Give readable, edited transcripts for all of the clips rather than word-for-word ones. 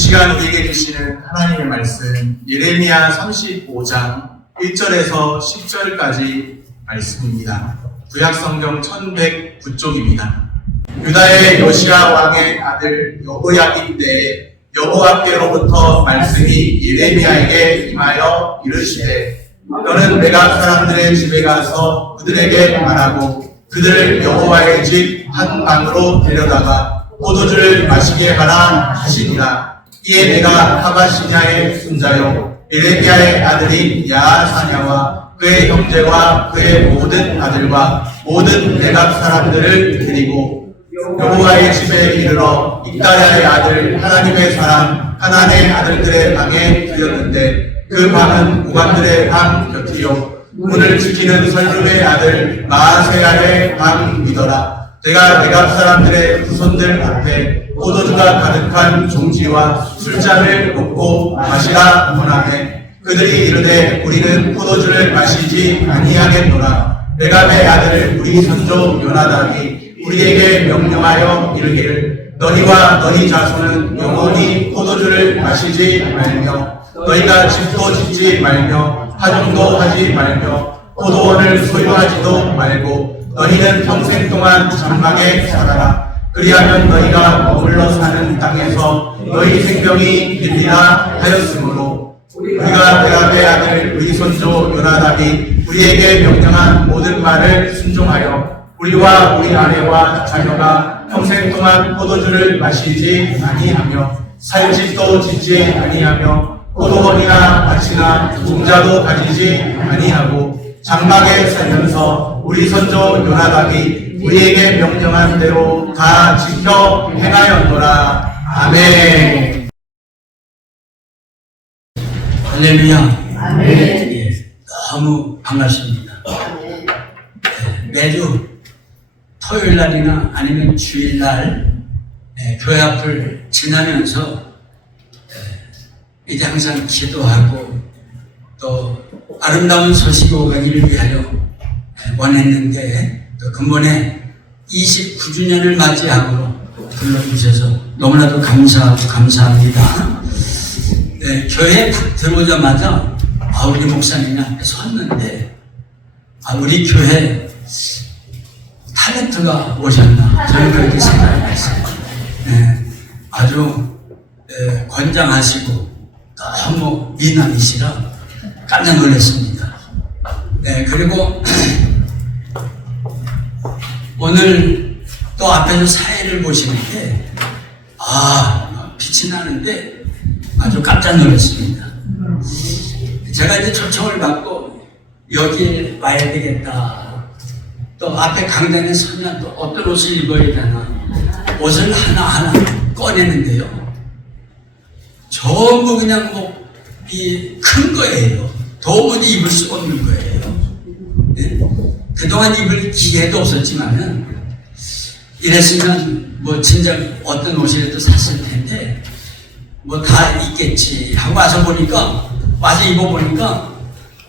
시간 우리에게 주시는 하나님의 말씀 예레미야 35장 1절에서 10절까지 말씀입니다. 구약성경 1109쪽입니다. 유다의 요시야 왕의 아들 여호야김 때에 여호와께로부터 말씀이 예레미야에게 임하여 이르시되 너는 내가 사람들의 집에 가서 그들에게 말하고 그들을 여호와의 집 한 방으로 데려다가 포도주를 마시게 하라 하시니라. 이에 내가 하바시냐의 손자요 예레미야의 아들인 야사냐와 그의 형제와 그의 모든 아들과 모든 내각 사람들을 데리고 여호와의 집에 이르러 이따야의 아들 하나님의 사람 하나님의 아들들의 방에 들였는데 그 방은 무관들의 방 곁이요 문을 지키는 설룸의 아들 마아세야의 방이더라. 내가 내각 사람들의 후손들 앞에 포도주가 가득한 종지와 술잔을 놓고 마시라 권하매 그들이 이르되 우리는 포도주를 마시지 아니하겠노라. 레갑의 아들 우리 선조 요나답이 우리에게 명령하여 이르기를 너희와 너희 자손은 영원히 포도주를 마시지 말며 너희가 집도 짓지 말며 하중도 하지 말며 포도원을 소유하지도 말고 너희는 평생 동안 장막에 살아라. 그리하면 너희가 머물러 사는 땅에서 너희 생명이 길리라 하였으므로 우리가 레갑의 아들 우리 선조 요나답이 우리에게 명령한 모든 말을 순종하여 우리와 우리 아내와 자녀가 평생 동안 포도주를 마시지 아니하며 살 집도 짓지 아니하며 포도원이나 밭이나 종자도 가지지 아니하고 장막에 살면서 우리 선조 요나답이 우리에게 명령한 대로 다 지켜 행하였노라. 아멘. 할렐루야. 아멘. 예, 너무 반갑습니다. 매주 토요일 날이나 아니면 주일 날 교회 앞을 지나면서 이제 항상 기도하고 또 아름다운 소식이 오가기를 위하여 원했는데 또 근본에 29주년을 맞이함으로 불러주셔서 너무나도 감사하고 감사합니다. 교회에 딱 들어오자마자 우리 목사님이 앞에 섰는데 우리 교회 탤런트가 오셨나 저는 그렇게 생각했어요. 아주 권장하시고 너무 미남이시라 깜짝 놀랐습니다. 그리고 오늘 또 앞에서 사회를 보시는데 빛이 나는데 아주 깜짝 놀랐습니다. 제가 이제 초청을 받고 여기에 와야 되겠다. 또 앞에 강단에 서면 또 어떤 옷을 입어야 되나 옷을 하나하나 꺼내는데요. 전부 그냥 뭐 큰 거예요. 도무지 입을 수 없는 거예요. 그동안 입을 기회도 없었지만은 이랬으면 뭐 진작 어떤 옷이라도 샀을 텐데 뭐 다 있겠지 하고 와서 입어보니까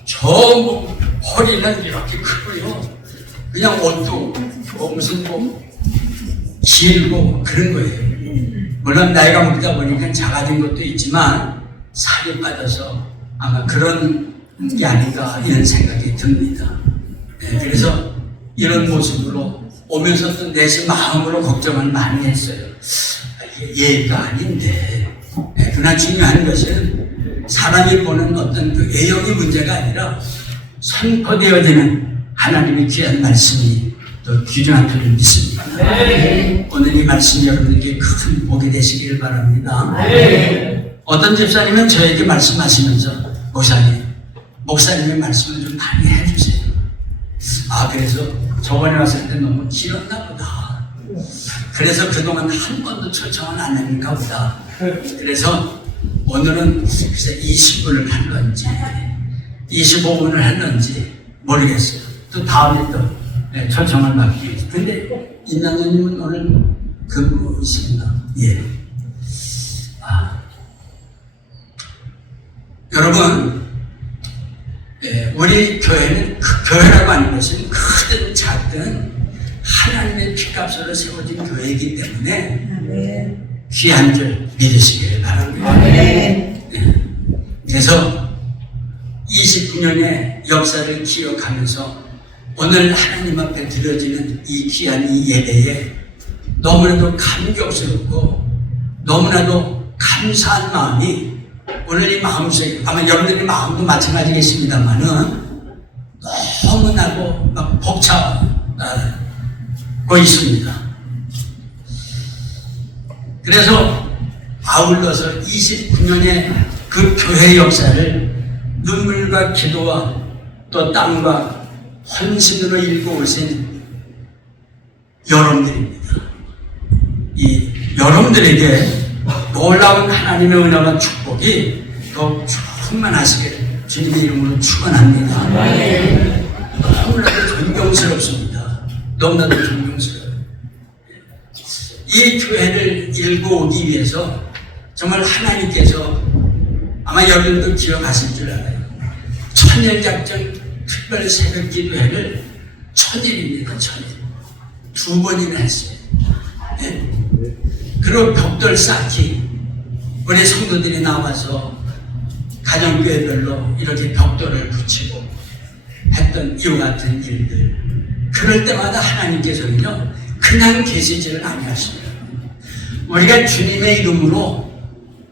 전부 허리는 이렇게 크고요. 그냥 옷도 무슨 길고 그런 거예요. 물론 나이가 먹다 보니까 작아진 것도 있지만 살이 빠져서 아마 그런 게 아닌가 이런 생각이 듭니다. 그래서 이런 모습으로 오면서 또 내심 마음으로 걱정을 많이 했어요. 이게 예의가 아닌데 그러나 중요한 것은 사람이 보는 어떤 그 외형의 문제가 아니라 선포되어지는 하나님의 귀한 말씀이 또 귀중한 줄을 믿습니다. 오늘 이 말씀이 여러분에게 큰 복이 되시길 바랍니다. 어떤 집사님은 저에게 말씀하시면서 목사님의 말씀을 좀 많이 해주세요. 그래서 저번에 왔을 때 너무 길었나 보다. 그래서 그동안 한 번도 초청을 안 했는가 보다. 그래서 오늘은 글쎄 20분을 할런지 25분을 할런지 모르겠어요. 또 다음에 또 초청을 받기 위해서. 근데 임남도님은 오늘 근무이신가? 예. 여러분, 우리 교회는 교회라고 하는 것은 크든 작든 하나님의 피값으로 세워진 교회이기 때문에 귀한 줄 믿으시길 바랍니다. 그래서 29년의 역사를 기억하면서 오늘 하나님 앞에 드려지는 이 귀한 이 예배에 너무나도 감격스럽고 너무나도 감사한 마음이 오늘 이 마음속에, 아마 여러분들의 마음도 마찬가지겠습니다만은 너무나도 막 벅차고 있습니다. 그래서 아울러서 29년의 그 교회 역사를 눈물과 기도와 또 땀과 헌신으로 일궈오신 여러분들입니다. 이 여러분들에게 놀라운 하나님의 은혜와 축복이 더욱 충만하시길 주님의 이름으로 축원합니다. 너무나도 존경스럽습니다. 너무나도 존경스러워요. 이 교회를 일궈오기 위해서 정말 하나님께서 아마 여러분도 기억하실 줄 알아요. 천일작전 특별 새벽 기도회를 1000일입니다. 1000일. 2번이나 했어요. 네? 그리고 벽돌 쌓기. 우리 성도들이 나와서 가정교회별로 이렇게 벽돌을 붙이고 했던 이와 같은 일들. 그럴 때마다 하나님께서는요, 그냥 계시지를 아니하십니다. 우리가 주님의 이름으로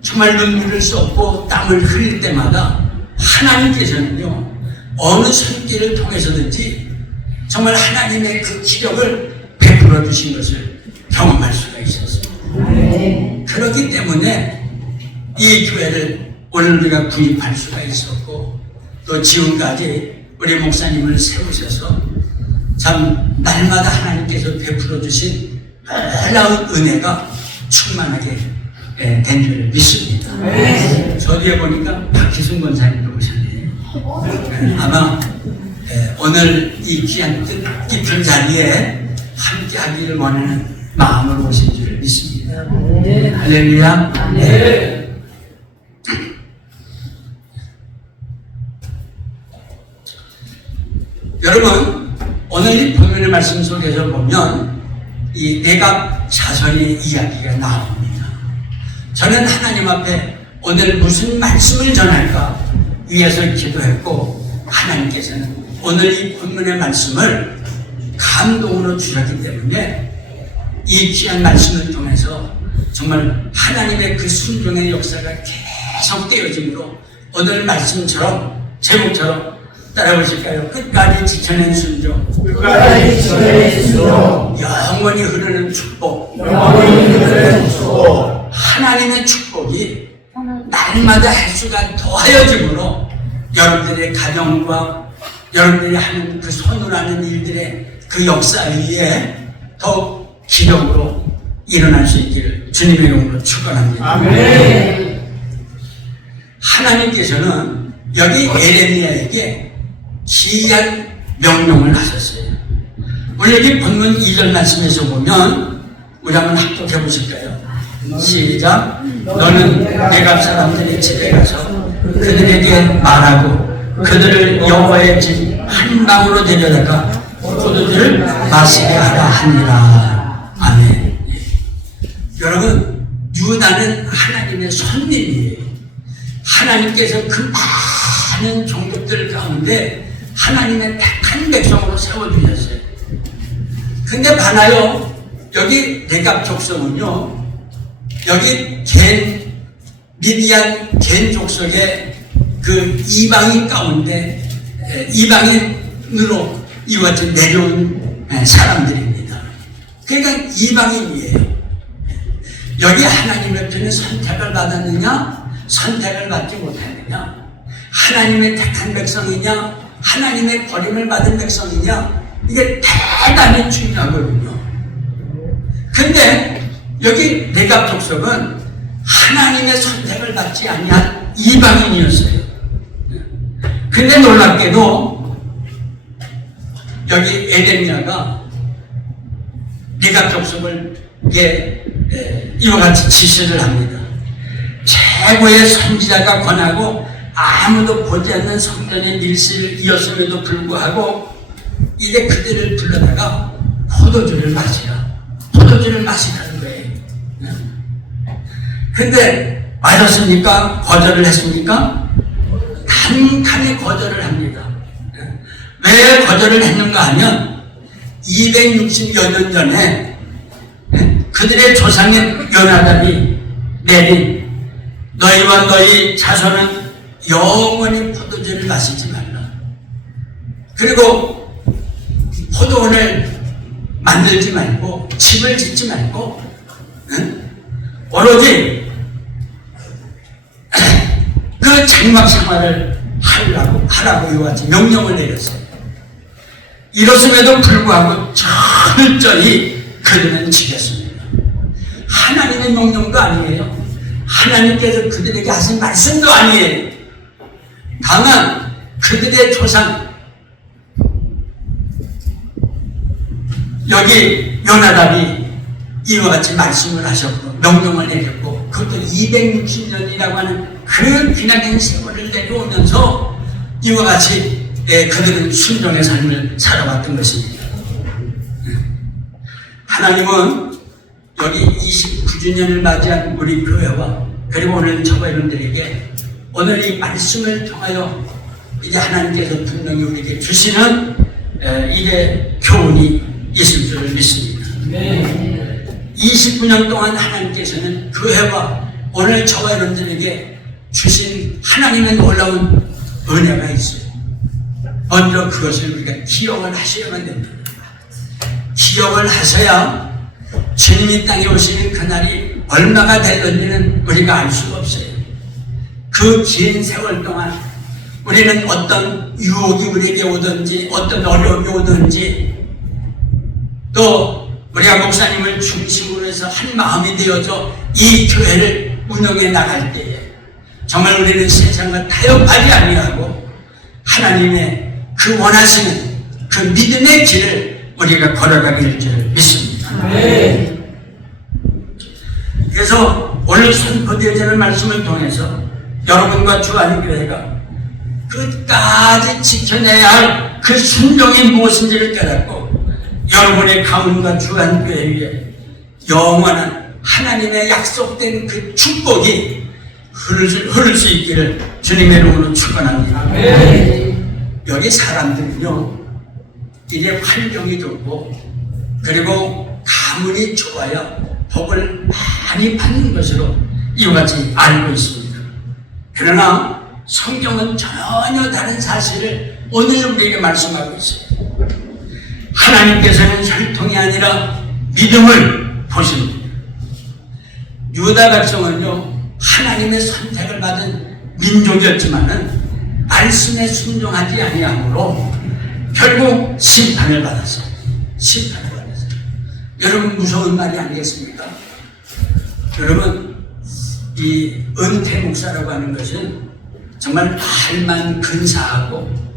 정말 눈물을 쏟고 땀을 흘릴 때마다 하나님께서는요, 어느 손길을 통해서든지 정말 하나님의 그 기력을 베풀어 주신 것을 경험할 수가 있었습니다. 그렇기 때문에 이 교회를 오늘 우리가 구입할 수가 있었고 또 지금까지 우리 목사님을 세우셔서 참 날마다 하나님께서 베풀어 주신 놀라운 은혜가 충만하게 된 줄 믿습니다. 저 뒤에 보니까 박희순 권사님도 오셨네요. 아마 오늘 이 귀한 뜻깊은 자리에 함께 하기를 원하는 마음으로 오신 줄 믿습니다. 할렐루야. 여러분, 오늘 이 본문의 말씀 속에서 보면 이 내각 자손의 이야기가 나옵니다. 저는 하나님 앞에 오늘 무슨 말씀을 전할까 위해서 기도했고 하나님께서는 오늘 이 본문의 말씀을 감동으로 주셨기 때문에 이 귀한 말씀을 통해서 정말 하나님의 그 순종의 역사가 계속 되어짐으로 오늘 말씀처럼 제목처럼 따라보실까요? 끝까지 지켜낸 순종, 끝까지 지켜낸 순종, 영원히 흐르는 축복, 영원히 흐르는 축복, 하나님의 축복이 날마다 횟수가 더하여짐으로 여러분들의 가정과 여러분들이 하는 그 손으로 하는 일들의 그 역사 위에 더욱 기적으로 일어날 수 있기를 주님의 이름으로 축원합니다. 아멘. 하나님께서는 여기 에레미야에게 기이한 명령을 하셨어요. 우리 여기 본문 2절 말씀에서 보면 우리 한번 합독해 보실까요? 시작. 너는 내가 사람들의 집에 가서 그들에게 말하고 그들을 여호와의 집 한 방으로 데려다가 포도주를 마시게 하라 하니라. 아멘. 여러분, 유다는 하나님의 손님이에요. 하나님께서 그 많은 종족들 가운데 하나님의 택한 백성으로 세워주셨어요. 근데 봐나요, 여기 레갑 족속은요, 여기 미디안 겐 족속의 그 이방인 가운데 이방인으로 이와 같이 내려온 사람들입니다. 그러니까 이방인이에요. 여기 하나님의 편에 선택을 받았느냐, 선택을 받지 못했느냐, 하나님의 택한 백성이냐, 하나님의 버림을 받은 백성이냐, 이게 대단히 중요하거든요. 근데 여기 레갑 족속은 하나님의 선택을 받지 아니한 이방인이었어요. 근데 놀랍게도 여기 에레미야가 레갑 족속에게 이와 같이 지시를 합니다. 최고의 선지자가 권하고 아무도 보지 않는 성전의 밀실을 이었음에도 불구하고 이제 그들을 불러다가 포도주를 마시라. 포도주를 마시라는 거예요. 근데 맞았습니까? 거절을 했습니까? 단칸에 거절을 합니다. 왜 거절을 했는가 하면 260여 년 전에 그들의 조상인 요나단이 내린 너희와 너희 자손은 영원히 포도주를 마시지 말라. 그리고 포도원을 만들지 말고 집을 짓지 말고 오로지 그 장막 생활을 하라고 이와 같이 명령을 내렸어요. 이렇음에도 불구하고 철저히 그들은 지켰습니다. 하나님의 명령도 아니에요. 하나님께서 그들에게 하신 말씀도 아니에요. 다만 그들의 조상 여기 요나단이 이와 같이 말씀을 하셨고 명령을 내렸고 그것도 260년이라고 하는 그 기나긴 세월을 내려오면서 이와 같이 그들은 순종의 삶을 살아왔던 것입니다. 하나님은 여기 29주년을 맞이한 우리 교회와 그리고 오늘 저와 여러분들에게 오늘 이 말씀을 통하여 이제 하나님께서 분명히 우리에게 주시는 이게 교훈이 있을 줄 믿습니다. 29년 동안 하나님께서는 교회와 오늘 저와 여러분들에게 주신 하나님의 놀라운 은혜가 있어요. 먼저 그것을 우리가 기억을 하셔야만 됩니다. 기억을 하셔야 주님이 땅에 오시는 그날이 얼마가 될는지는 우리가 알 수가 없어요. 그 긴 세월 동안 우리는 어떤 유혹이 우리에게 오든지 어떤 어려움이 오든지 또 우리가 목사님을 중심으로 해서 한 마음이 되어져 이 교회를 운영해 나갈 때에 정말 우리는 세상과 타협하지 아니하고 하나님의 그 원하시는 그 믿음의 길을 우리가 걸어가길 줄 믿습니다. 그래서 오늘 선포되어지는 말씀을 통해서 여러분과 주안교회가 끝까지 지켜내야 할 그 순종이 무엇인지를 깨닫고 여러분의 가문과 주안교회 위에 영원한 하나님의 약속된 그 축복이 흐를 수 있기를 주님의 이름으로 축원합니다. 여기 사람들은요 이제 환경이 좋고 그리고 가문이 좋아야 복을 많이 받는 것으로 이와 같이 알고 있습니다. 그러나 성경은 전혀 다른 사실을 오늘 우리에게 말씀하고 있어요. 하나님께서는 혈통이 아니라 믿음을 보십니다. 유다 백성은요 하나님의 선택을 받은 민족이었지만은 말씀에 순종하지 아니하므로 결국 심판을 받았어요. 심판을 받았어요. 여러분 무서운 말이 아니겠습니까? 여러분 이 은퇴 목사라고 하는 것은 정말 말만 근사하고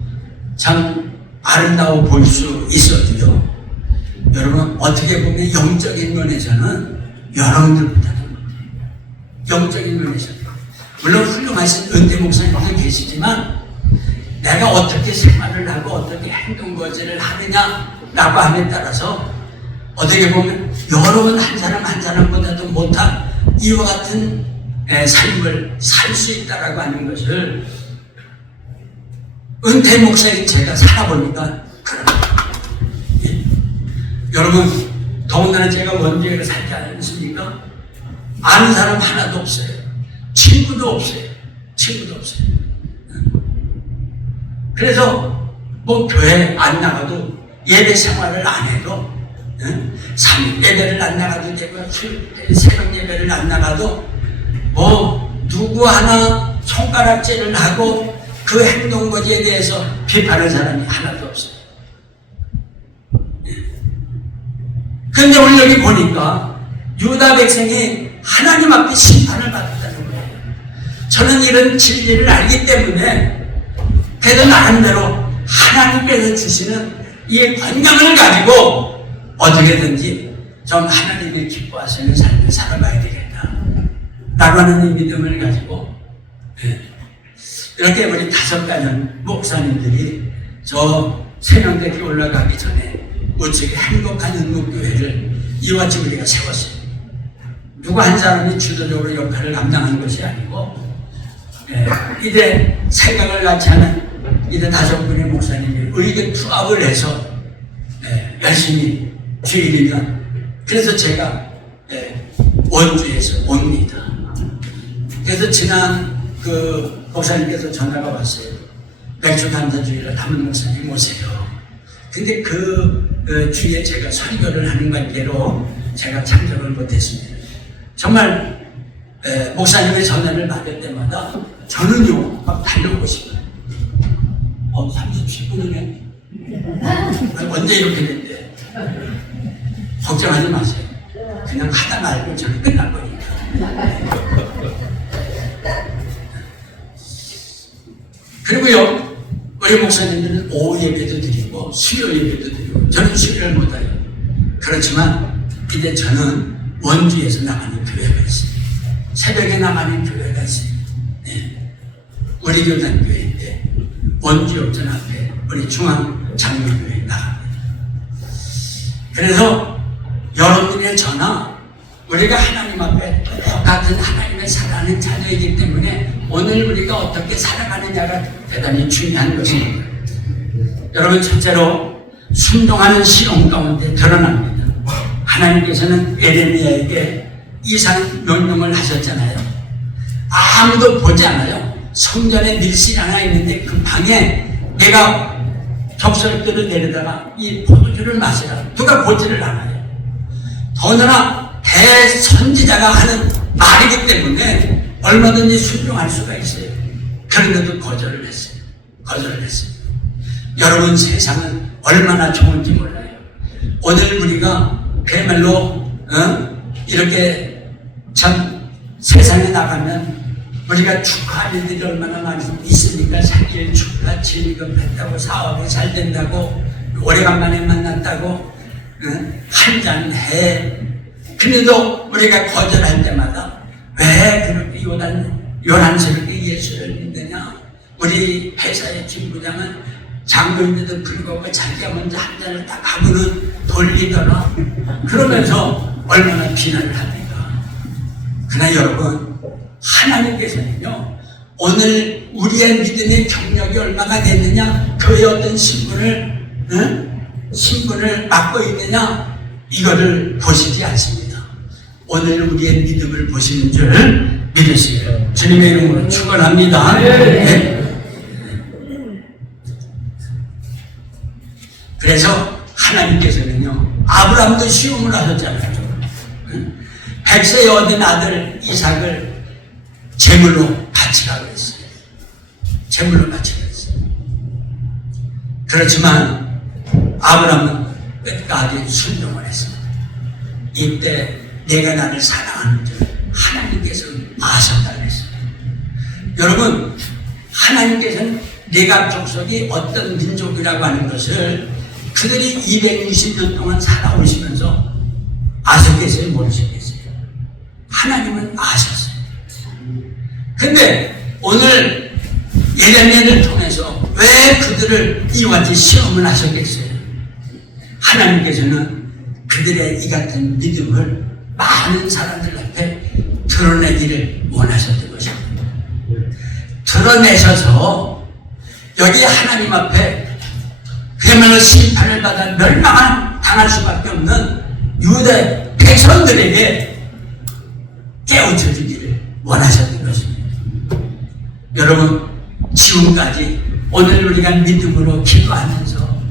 참 아름다워 보일 수 있어도요 여러분 어떻게 보면 영적인 면에서는 여러분들보다는 영적인 면에서는 물론 훌륭하신 은퇴 목사님도 계시지만 내가 어떻게 생활을 하고 어떻게 행동거지를 하느냐라고 함에 따라서 어떻게 보면 여러분 한 사람 한 사람보다도 못한 이와 같은 삶을 살 수 있다라고 하는 것을 은퇴 목사인 제가 살아보니까 그럽니다. 여러분 더군다나 제가 원주에를 살지 않습니까? 아는 사람 하나도 없어요. 친구도 없어요. 그래서 뭐 교회 안 나가도 예배 생활을 안 해도 삼일 예배를 안 나가도 되고 새벽 예배를 안 나가도 뭐 누구 하나 손가락질을 하고 그 행동거지에 대해서 비판하는 사람이 하나도 없어요. 그런데 오늘 여기 보니까 유다 백성이 하나님 앞에 심판을 받았다는 거예요. 저는 이런 진리를 알기 때문에 그래도 나름대로 하나님께서 주시는 이 권능을 가지고 어떻게든지 좀 하나님의 기뻐하시는 삶을 살아가야 되겠다 라고 하는 이 믿음을 가지고 이렇게 우리 5가년 목사님들이 저 세명대기 올라가기 전에 우측에 행복한 은목교회를 이와 같이 우리가 세웠어요. 누구 한 사람이 주도적으로 역할을 감당하는 것이 아니고 이제 생각을 같이 하는 이제 5분의 목사님이 의견 투합을 해서 열심히 주일이면 그래서 제가 원주에서 옵니다. 그래서 지난 그 목사님께서 전화가 왔어요. 맥주 감사 주일에 담임 목사님 오세요. 근데 그 주에 제가 설교를 하는 관계로 제가 참석을 못했습니다. 정말 목사님의 전화를 받을 때마다 저는요 막 달려오고 싶어요. 37분이네. 언제 이렇게 됐대? 걱정하지 마세요. 그냥 하다 말고 저는 끝날 거니까. 그리고요, 우리 목사님들은 오후 예배도 드리고 수요 예배도 드리고 저는 수요를 못해요. 그렇지만 이제 저는 원주에서 나가는 교회가 있어요. 새벽에 나가는 교회가 있어요. 우리 교단 교회인데 원주역전 앞에 우리 중앙장로교회에 나갑니다. 그래서 여러분의 전화, 우리가 하나님 앞에 똑같은 하나님의 사랑하는 자녀이기 때문에 오늘 우리가 어떻게 살아가느냐가 대단히 중요한 것입니다. 여러분, 첫째로 순종하는 시험 가운데 드러납니다. 하나님께서는 에레미야에게 이상 명령을 하셨잖아요. 아무도 보지 않아요. 성전에 밀실 하나 있는데 그 방에 내가 격설들을 내려다가 이 포도주를 마시라. 누가 보지를 않아요. 더구나 대선지자가 하는 말이기 때문에 얼마든지 순종할 수가 있어요. 그런데도 거절을 했어요. 여러분, 세상은 얼마나 좋은지 몰라요. 오늘 우리가 그야말로 이렇게 참 세상에 나가면 우리가 축하할 일들이 얼마나 많이 있으니까 생일 축하, 진급했다고, 사업이 잘 된다고, 오래간만에 만났다고 한잔해. 그래도 우리가 거절할 때마다 왜 그렇게 요란스럽게 예수를 믿느냐? 우리 회사의 김부장은 장로인데도 불구하고 자기가 먼저 한 잔을 딱 하고는 돌리더라. 그러면서 얼마나 비난을 합니까? 그러나 여러분, 하나님께서는요, 오늘 우리의 믿음의 경력이 얼마나 됐느냐, 교회 어떤 신분을 맡고 있느냐, 이거를 보시지 않습니다. 오늘 우리의 믿음을 보시는 줄 믿으시고요. 주님의 이름으로 축원합니다. 네. 그래서 하나님께서는요, 아브라함도 시험을 하셨잖아요. 100세에 얻은 아들 이삭을 제물로 바치라고 했어요. 그렇지만 아브라함은 끝까지 순종을 했습니다. 이때 내가 나를 사랑하는 줄 하나님께서 아셨다고 했습니다. 여러분, 하나님께서는 내가 족속이 어떤 민족이라고 하는 것을 그들이 260년 동안 살아오시면서 아셨겠어요? 모르셨겠어요? 하나님은 아셨어요. 근데 오늘 예레미야를 통해서 왜 그들을 이와 같이 시험을 하셨겠어요? 하나님께서는 그들의 이 같은 믿음을 많은 사람들 앞에 드러내기를 원하셨던 것입니다. 드러내셔서 여기 하나님 앞에 그야말로 심판을 받아 당할 수밖에 없는 유대 백성들에게 깨우쳐주기를 원하셨던 것입니다. 여러분, 지금까지 오늘 우리가 믿음으로 기도하면서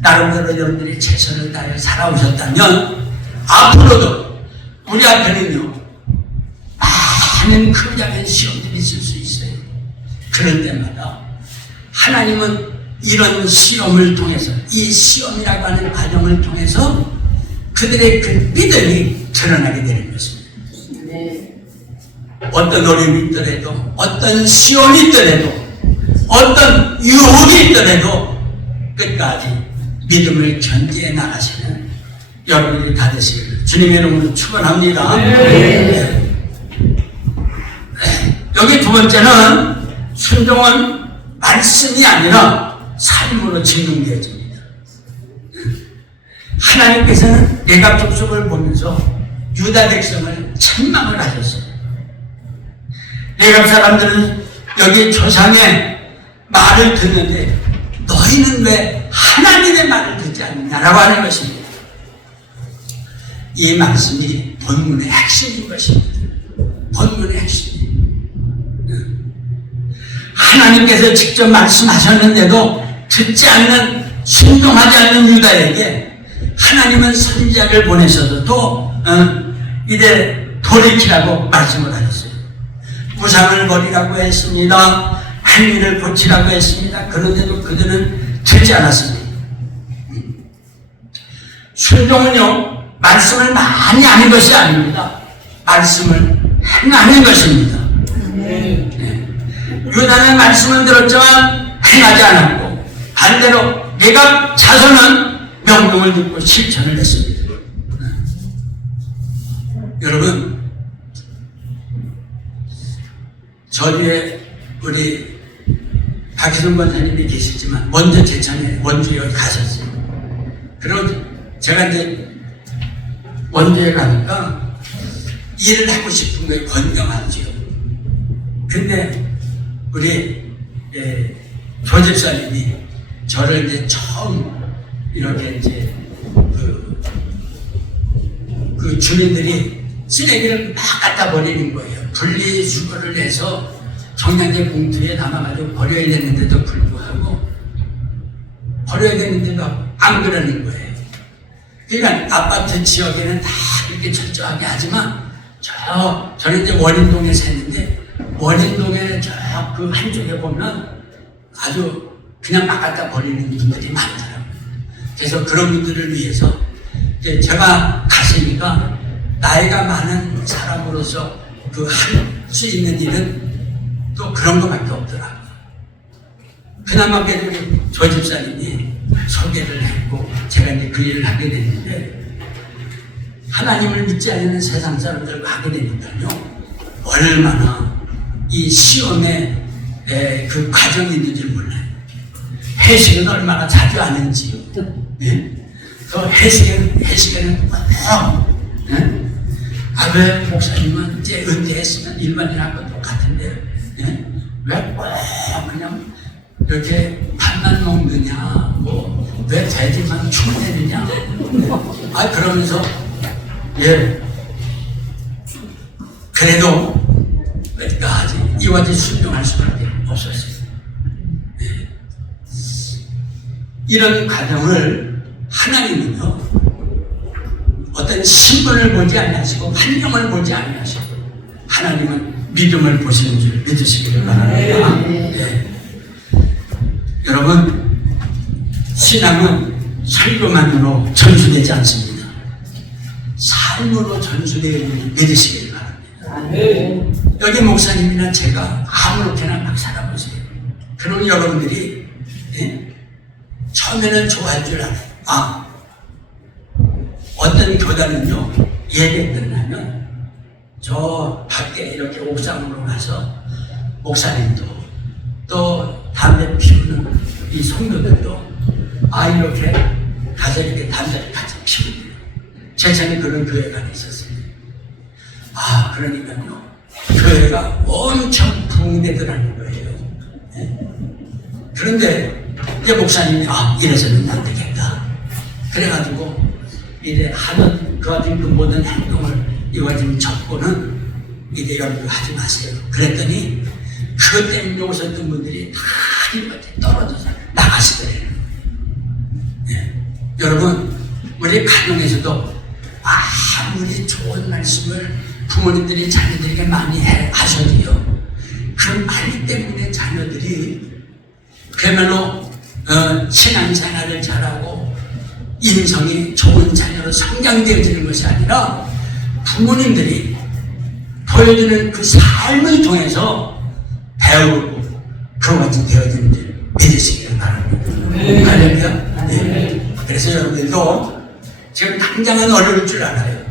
나름대로 여러분들이 최선을 다해 살아오셨다면 앞으로도 우리 앞에는요, 많은 큰 작은 시험들이 있을 수 있어요. 그럴 때마다 하나님은 이런 시험을 통해서, 이 시험이라고 하는 과정을 통해서 그들의 그 믿음이 드러나게 되는 것입니다. 어떤 어려움이 있더라도, 어떤 시험이 있더라도, 어떤 유혹이 있더라도 끝까지 믿음을 견디해 나가시는 여러분들이 다 되시기를 주님의 이름으로 축원합니다. 네. 여기 두 번째는 순종은 말씀이 아니라 삶으로 증명되어집니다. 하나님께서는 내가 족속을 보면서 유다 백성을 책망을 하셨어요. 레갑 사람들은 여기 조상의 말을 듣는데 너희는 왜 하나님의 말을 듣지 않느냐라고 하는 것입니다. 이 말씀이 본문의 핵심인 것입니다. 본문의 핵심. 하나님께서 직접 말씀하셨는데도 듣지 않는, 순종하지 않는 유다에게 하나님은 선지자를 보내셔서 또 이제 돌이키라고 말씀을 하셨어요. 우상을 버리라고 했습니다. 행위를 고치라고 했습니다. 그런데도 그들은 듣지 않았습니다. 순종은요, 말씀을 많이 하는 것이 아닙니다. 말씀을 행하는 것입니다. 유다는 말씀을 들었지만 행하지 않았고, 반대로 레갑 자손은 명령을 듣고 실천을 했습니다. 여러분, 저주에 우리 박희선 권사님이 계시지만 먼저 제천에 원주에 가셨어요. 그리고 제가 이제 원주에 가니까 일을 하고 싶은 거에 건강하지요. 근데 우리 조집사님이 저를 이제 처음 이렇게 이제 그 주민들이 쓰레기를 막 갖다 버리는 거예요. 분리수거를 해서 정량제 봉투에 담아가지고 버려야 되는데도 불구하고 버려야 되는데도 안 그러는 거예요. 그러니까 아파트 지역에는 다 이렇게 철저하게 하지만 저는 이제 원인동에 사는데 원인동에 저 그 한쪽에 보면 아주 그냥 막 갖다 버리는 분들이 많더라고요. 그래서 그런 분들을 위해서 제가 갔으니까 나이가 많은 사람으로서 그 할 수 있는 일은 또 그런 것밖에 없더라고요. 그나마 그래도 조 집사님이 소개를 했고 제가 이제 그 일을 하게 됐는데 하나님을 믿지 않는 세상 사람들과 하게 되니까요. 얼마나 이 시험에 그 과정이 있는지 몰라요. 회식은 얼마나 자주 하는지요. 예? 그 회식에는 꼭 왜 목사님은 이제 은퇴했으면 일반인하고 똑같은데 왜 꼭 그냥 이렇게 밥만 먹느냐, 뭐 왜 돼지만 축내느냐, 그러면서 그래도 끝까지 이와지 순종할 수밖에 없었어요. 이런 과정을 하나님은요, 어떤 신분을 보지 아니하시고 환경을 보지 아니하시고 하나님은 믿음을 보시는 줄 믿으시기를 바랍니다. 여러분, 신앙은 설교만으로 전수되지 않습니다. 삶으로 전수되는 줄 믿으시기를 바랍니다. 여기 목사님이나 제가 아무렇게나 막 살아보세요. 그럼 여러분들이 처음에는 좋아할 줄 알아요. 어떤 교단은요, 예배 끝나면 저 밖에 이렇게 옥상으로 가서 목사님도 또 담배 피우는 이 성도들도 이렇게 가서 이렇게 담배를 같이 피우고 제 전에 그런 교회가 있었어요. 그러니까요, 교회가 엄청 부흥되더라는 거예요. 그런데 이제 목사님이 이래서는 안 되겠다. 그래가지고 이래 하는 그 모든 행동을 이와 지금 접고는 이제 여러분 하지 마세요. 그랬더니 그것 때문에 오셨던 분들이 다 이렇게 떨어져서 나가시더래요. 여러분, 우리 가정에서도 아무리 좋은 말씀을 부모님들이 자녀들에게 많이 하셔도요, 그 말 때문에 자녀들이 그야말로 신앙생활을 잘하고 인성이 좋은 자녀로 성장되어지는 것이 아니라 부모님들이 보여주는 그 삶을 통해서 배우고 그것이 되어지는 줄 믿으시기를 바랍니다. 할렐루야. 그래서 여러분들도 지금 당장은 어려울 줄 알아요.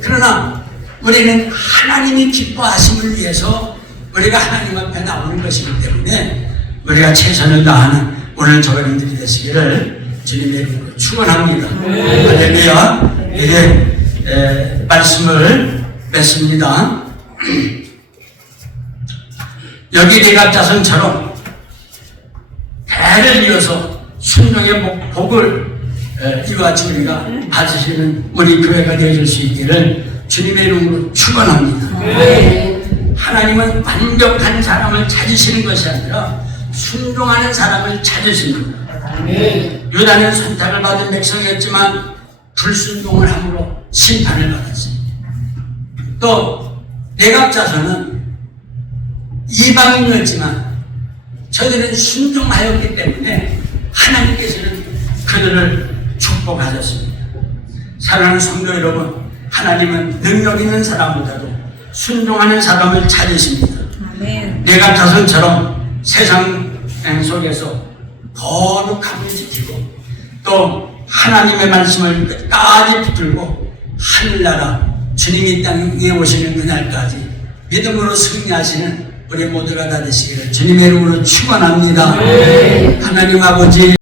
그러나 우리는 하나님이 기뻐하심을 위해서 우리가 하나님 앞에 나오는 것이기 때문에 우리가 최선을 다하는 오늘 저녁들이 되시기를 주님의 이름으로 축원합니다. 할렐루야. 이제 말씀을 맺습니다. 여기 대갑자손처럼 대를 이어서 순종의 복을 이와 같이 우리가 받으시는 우리 교회가 되어줄 수 있기를 주님의 이름으로 축원합니다. 하나님은 완벽한 사람을 찾으시는 것이 아니라 순종하는 사람을 찾으십니다. 유다는 선택을 받은 백성이었지만 불순종을 함으로 심판을 받았습니다. 또 내갑자손은 이방인이었지만 저들은 순종하였기 때문에 하나님께서는 그들을 축복하셨습니다. 사랑하는 성도 여러분, 하나님은 능력 있는 사람보다도 순종하는 사람을 찾으십니다. 내갑자손처럼 세상 속에서 거룩함을 지키고 또 하나님의 말씀을 끝까지 붙들고 하늘나라 주님이 땅에 오시는 그날까지 믿음으로 승리하시는 우리 모두가 다 되시기를 주님의 이름으로 축원합니다. 하나님 아버지